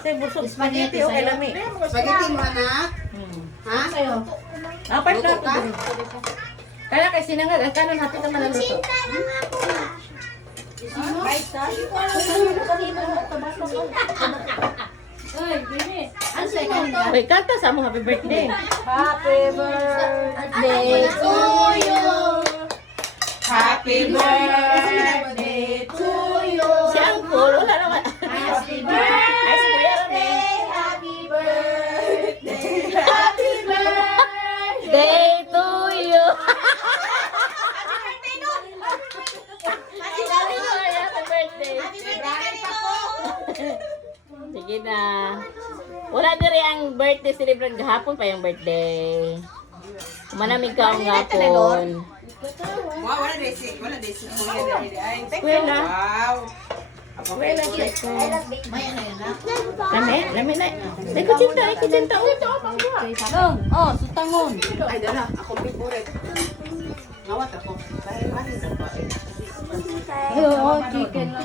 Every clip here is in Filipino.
Say busog spaghetti o kay lami. Spaghetti mo, anak. Ha? Sayo. Apat na. Kaya kay sinangag, ang kanon hapit naman ang luto. Wait, kanta sa mo happy birthday. Happy birthday to you. Happy birthday to you. Si Angkol, wala naman. Happy Ay, si Kuya Rami. Happy birthday. Happy birthday. Day to you. Happy birthday. Sige na. Wala din rin ang birthday celebrate gahapon pa yung birthday. Manamig ka ang gahapon. Wow, wala desi. Wala desi. Eskwela. Wow. Eskwela sa eskwela. Lami na. Ay, kutsinta. Oh, sutangon. Ay, dala. Ako favorite. Ngawat ako. Dahil ano na ba? Oh, chicken lang.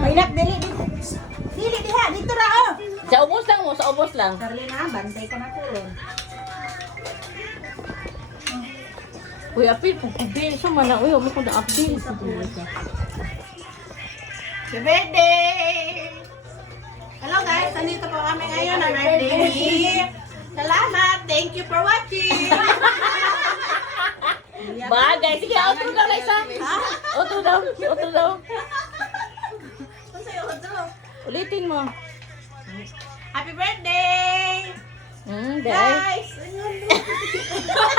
Mainak, dili. Dili, diha. Dito ra, oh. Sa ubos lang mo, sa ubos lang. Carlina, bantay ka na ko. Uy, apil, pagpagbil. So, man, uy, umay ko na apil. Happy birthday! Hello guys, nandito po kami ngayon ang birthday. Salamat! Thank you for watching! Bagay. Sige, outro daw, Liza. Outro daw. Ulitin mo. Happy birthday! Guys. Guys!